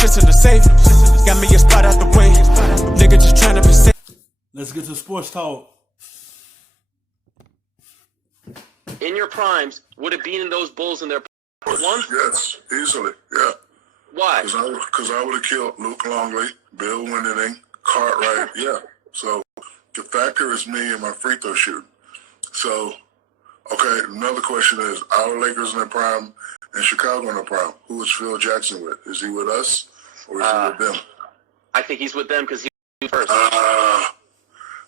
shit's in the safe. Got me a spot out the way. Nigga just tryna be safe. Let's get to sports talk. In your primes, would it be in those Bulls in their one? Yes, easily, yeah. Why? Because I would have killed Luke Longley, Bill Winning, Cartwright, yeah. So the factor is me and my free throw shooting. So, okay, another question is, our Lakers in their prime and Chicago in their prime, who is Phil Jackson with? Is he with us or is he with them? I think he's with them because he was first.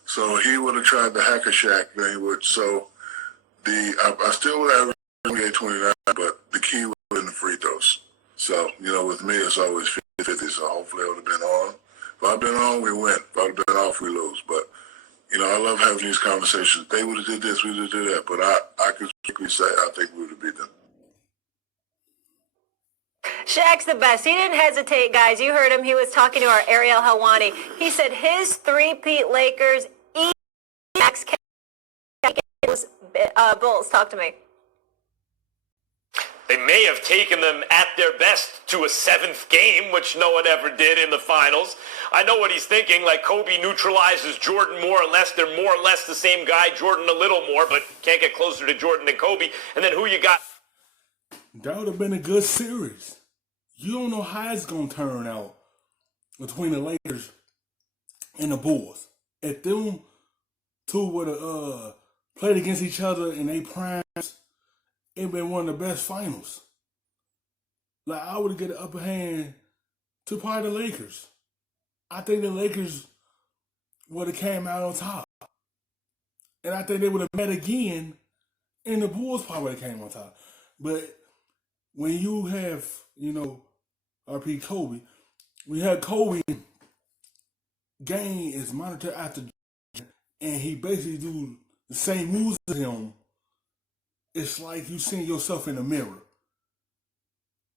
So he would have tried the hack a Shaq thing, which, so I still would have averaged 29, but the key would have been the free throws. So, with me, it's always 50-50, so hopefully I would have been on. If I've been on, we win. If I've been off, we lose. But, I love having these conversations. They would have did this, we would have did that. But I can strictly say I think we would have beat them. Shaq's the best. He didn't hesitate, guys. You heard him. He was talking to our Ariel Helwani. He said his three-peat Lakers Shaq's Bulls. Talk to me. They may have taken them at their best to a seventh game, which no one ever did in the finals. I know what he's thinking, like Kobe neutralizes Jordan more or less. They're more or less the same guy, Jordan a little more, but can't get closer to Jordan than Kobe. And then who you got? That would have been a good series. You don't know how it's going to turn out between the Lakers and the Bulls. If them two would have played against each other in their primes, it'd been one of the best finals. Like, I would have get the upper hand to probably the Lakers. I think the Lakers would have came out on top. And I think they would have met again, and the Bulls probably would have came on top. But when you have, RP Kobe, we had Kobe game is monitored after, and he basically do the same moves as him. It's like you seeing yourself in the mirror,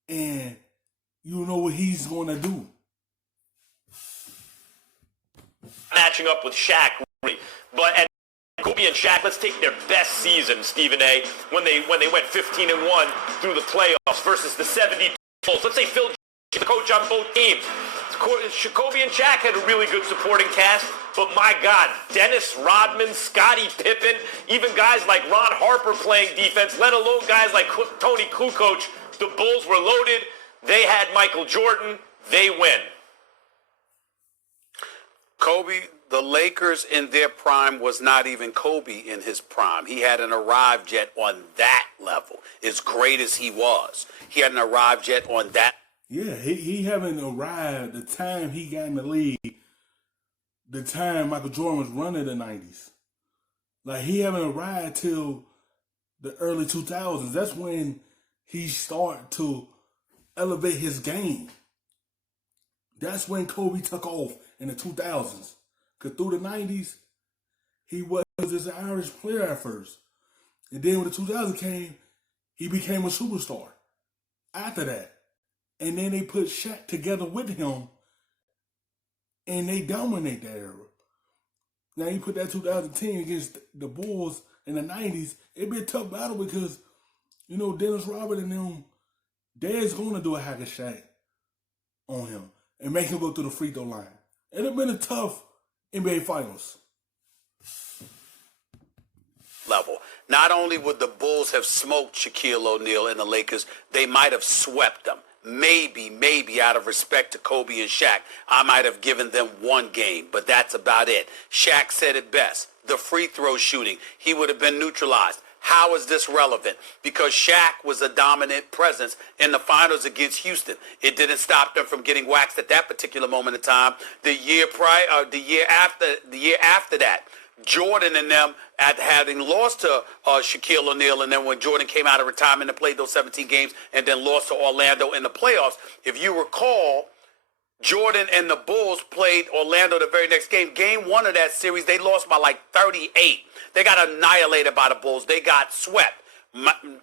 and you know what he's going to do. Matching up with Shaq, really. And Kobe and Shaq, let's take their best season, Stephen A., when they went 15-1 through the playoffs versus the 72 Bulls. Let's say Phil, the coach on both teams. Kobe and Shaq had a really good supporting cast, but my God, Dennis Rodman, Scottie Pippen, even guys like Ron Harper playing defense, let alone guys like Tony Kukoc. The Bulls were loaded. They had Michael Jordan. They win. Kobe, the Lakers in their prime was not even Kobe in his prime. He hadn't arrived yet on that level, as great as he was. He hadn't arrived yet on that. Yeah, he haven't arrived the time he got in the league, the time Michael Jordan was running the 90s. Like, he haven't arrived till the early 2000s. That's when he started to elevate his game. That's when Kobe took off in the 2000s. Because through the 90s, he was just an average player at first. And then when the 2000s came, he became a superstar after that. And then they put Shaq together with him, and they dominate that era. Now you put that 2010 against the Bulls in the 90s, it'd be a tough battle because, Dennis Rodman and them, they're going to do a hack of Shaq on him and make him go through the free throw line. It'd have been a tough NBA Finals. Level. Not only would the Bulls have smoked Shaquille O'Neal and the Lakers, they might have swept them. Maybe out of respect to Kobe and Shaq, I might have given them one game, but that's about it. Shaq said it best. The free throw shooting, he would have been neutralized. How is this relevant? Because Shaq was a dominant presence in the finals against Houston. It didn't stop them from getting waxed at that particular moment in time. The year after that, Jordan and them, at having lost to Shaquille O'Neal, and then when Jordan came out of retirement and played those 17 games and then lost to Orlando in the playoffs, if you recall, Jordan and the Bulls played Orlando the very next game. Game one of that series, they lost by like 38. They got annihilated by the Bulls. They got swept.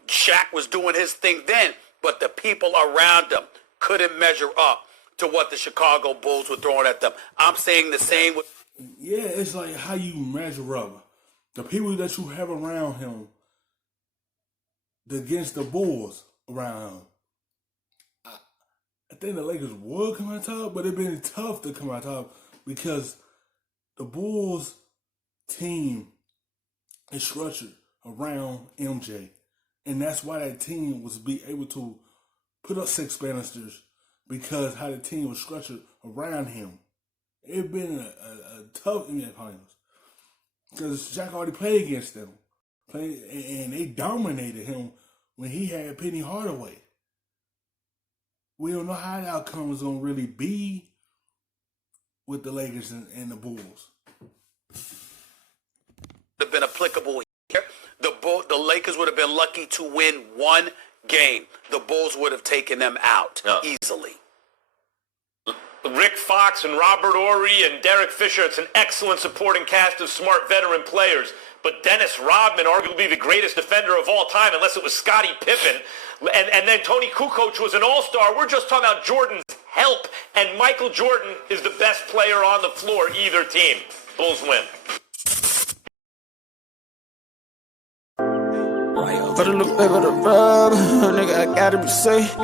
Shaq was doing his thing then, but the people around him couldn't measure up to what the Chicago Bulls were throwing at them. I'm saying the same with... Yeah, it's like how you measure up. The people that you have around him against the Bulls around him. I think the Lakers would come out top, but it'd been tough to come out top because the Bulls team is structured around MJ. And that's why that team was be able to put up 6 banisters, because how the team was structured around him. It's been a tough NBA Finals because Shaq already played against them, and they dominated him when he had Penny Hardaway. We don't know how the outcome is going to really be with the Lakers and the Bulls. Have been applicable here. The Lakers would have been lucky to win 1 game. The Bulls would have taken them out easily. Rick Fox and Robert Horry and Derek Fisher, it's an excellent supporting cast of smart veteran players. But Dennis Rodman, arguably the greatest defender of all time, unless it was Scottie Pippen, and then Tony Kukoc was an all-star. We're just talking about Jordan's help, and Michael Jordan is the best player on the floor, either team. Bulls win. Better look back at the rub, nigga, I gotta be safe.